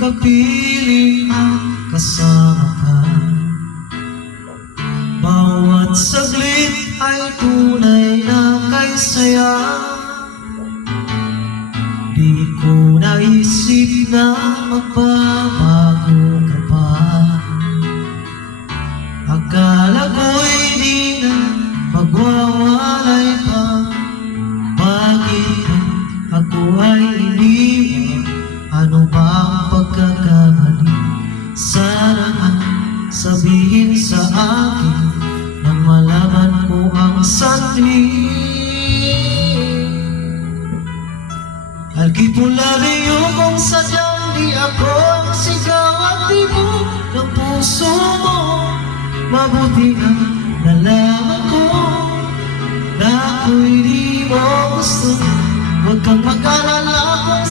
kapiling at kasama ka. Bawat saglit ay tunay na kay saya. Di ko naisip na magbabago ka pa. Akala ko'y di na magwawalay pa. Bakit ako ay iniwan? Ano ba ang pagkakamali? Sana sabihin sa akin nang malaman ko ang sanhi. Alkipulariyo kung sadyang di ako ang sigaw at tibok ng puso mo. Mabuti ang nalaman ko na ako'y di mo gusto. Huwag kang mag-alala,